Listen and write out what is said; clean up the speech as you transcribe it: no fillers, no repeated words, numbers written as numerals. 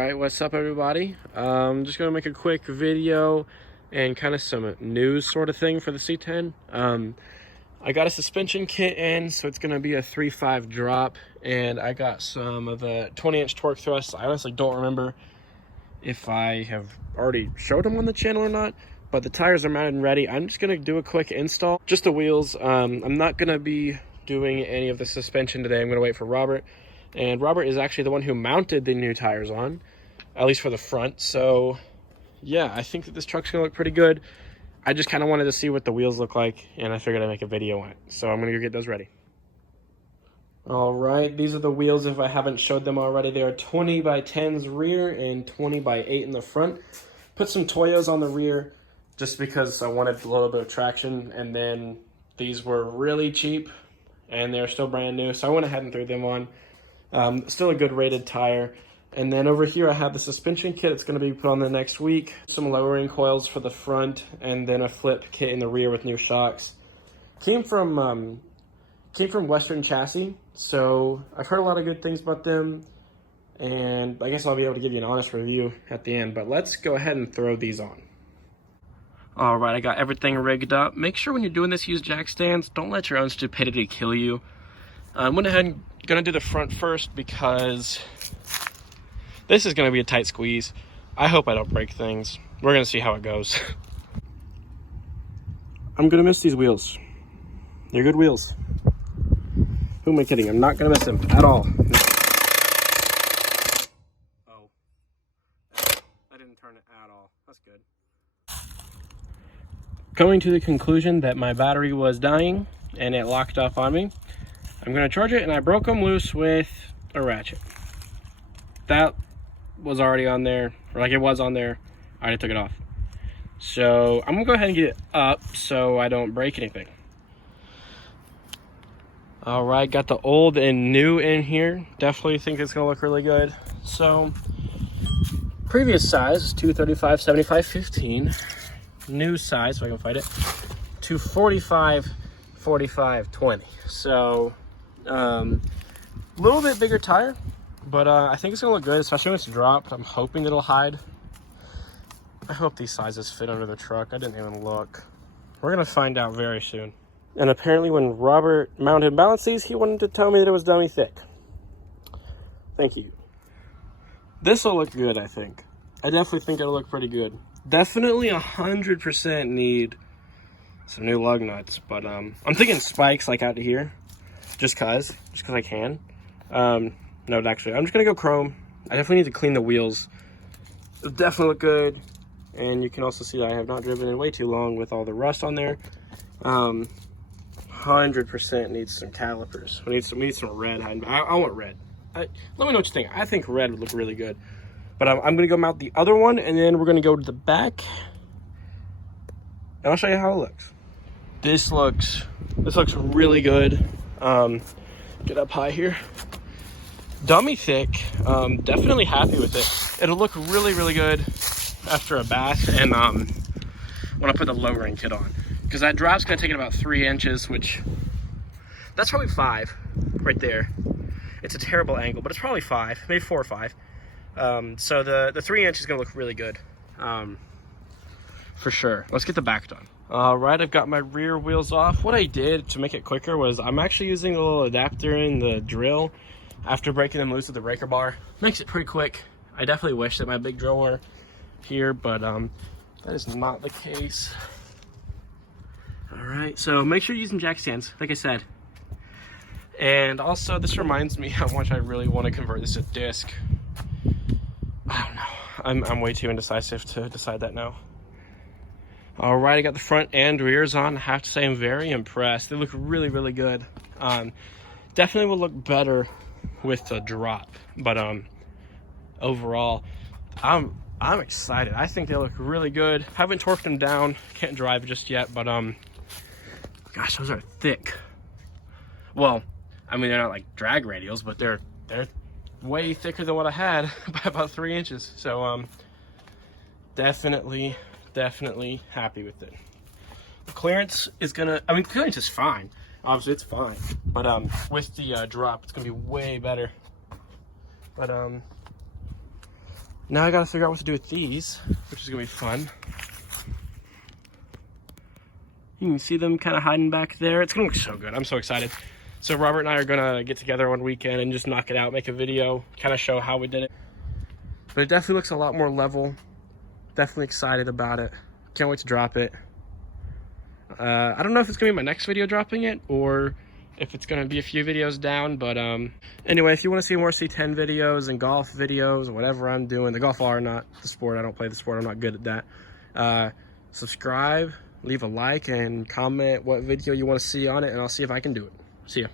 Alright, what's up everybody? Just gonna make a quick video and kind of some news sort of thing for the C10. I got a suspension kit in, so it's gonna be a 3.5 drop, and I got some of the 20-inch torque thrusts. I honestly don't remember if I have already showed them on the channel or not, but the tires are mounted and ready. I'm just gonna do a quick install, just the wheels. I'm not gonna be doing any of the suspension today. I'm gonna wait for Robert. And Robert is actually the one who mounted the new tires on, at least for the front. So yeah, I think that this truck's gonna look pretty good. I just kind of wanted to see what the wheels look like, and I figured I'd make a video on it. So I'm gonna go get those ready. All right, these are the wheels if I haven't showed them already. They are 20 by 10s rear and 20 by 8 in the front. Put some Toyos on the rear just because I wanted a little bit of traction, and then these were really cheap and they're still brand new, so I went ahead and threw them on. Still a good rated tire. And then over here I have the suspension kit. It's going to be put on the next week. Some lowering coils for the front, and then a flip kit in the rear with new shocks. Came from Western Chassis, so I've heard a lot of good things about them, and I guess I'll be able to give you an honest review at the end. But let's go ahead and throw these on. All right, I got everything rigged up. Make sure when you're doing this, use jack stands. Don't let your own stupidity kill you. I went ahead and gonna do the front first because this is gonna be a tight squeeze. I hope I don't break things. We're gonna see how it goes. I'm gonna miss these wheels. They're good wheels. Who am I kidding? I'm not gonna miss them at all. Oh, I didn't turn it at all. That's good. Coming to the conclusion that my battery was dying and it locked up on me, I'm going to charge it, and I broke them loose with a ratchet. That was already on there, or like it was on there. I already took it off. So I'm going to go ahead and get it up so I don't break anything. All right, got the old and new in here. Definitely think it's going to look really good. So previous size, 235, 75, 15. New size, if I can find it, 245, 45, 20. So a little bit bigger tire, but I think it's gonna look good, especially when it's dropped. I'm hoping it'll hide. I hope these sizes fit under the truck. I didn't even look. We're gonna find out very soon. And apparently when Robert mounted and balanced these, he wanted to tell me that it was dummy thick. Thank you. This will look good, I think. I definitely think it'll look pretty good. Definitely 100% need some new lug nuts, but I'm thinking spikes like out to here, just cause I can. No, actually, I'm just gonna go chrome. I definitely need to clean the wheels. It'll definitely look good, and you can also see I have not driven in way too long with all the rust on there. 100% needs some calipers. We need some red. I want red. Let me know what you think. I think red would look really good. But I'm going to go mount the other one, and then we're going to go to the back, and I'll show you how it looks. This looks really good. Get up high here. Dummy thick. Definitely happy with it. It'll look really, really good after a bath, and when I put the lowering kit on. Because that drop's going to take it about 3 inches, which, that's probably 5 right there. It's a terrible angle, but it's probably 5, maybe 4 or 5. So the 3 inch is gonna look really good, for sure. Let's get the back done. All right, I've got my rear wheels off. What I did to make it quicker was I'm actually using a little adapter in the drill after breaking them loose with the breaker bar. Makes it pretty quick. I definitely wish that my big drill were here, but that is not the case. All right, so make sure you're using jack stands, like I said. And also, this reminds me how much I really want to convert this to disc. I don't know. I'm way too indecisive to decide that now. All right, I got the front and rears on. I have to say I'm very impressed. They look really, really good. Definitely will look better with the drop, but overall, I'm excited. I think they look really good. Haven't torqued them down. Can't drive just yet, but gosh, those are thick. Well, I mean, they're not like drag radials, but they're way thicker than what I had by about 3 inches. So definitely happy with it. The clearance is gonna, I mean, clearance is fine. Obviously it's fine, but with the drop, it's gonna be way better. But Now I gotta figure out what to do with these, which is gonna be fun. You can see them kind of hiding back there. It's gonna look so good. I'm so excited. So Robert and I are gonna get together one weekend and just knock it out, make a video, kind of show how we did it. But it definitely looks a lot more level. Definitely excited about it. Can't wait to drop it. I don't know if it's gonna be my next video dropping it or if it's gonna be a few videos down, but anyway, if you want to see more C10 videos and golf videos or whatever I'm doing, the golf are not the sport. I don't play the sport. I'm not good at that. Subscribe, leave a like, and comment what video you want to see on it, and I'll see if I can do it. See ya.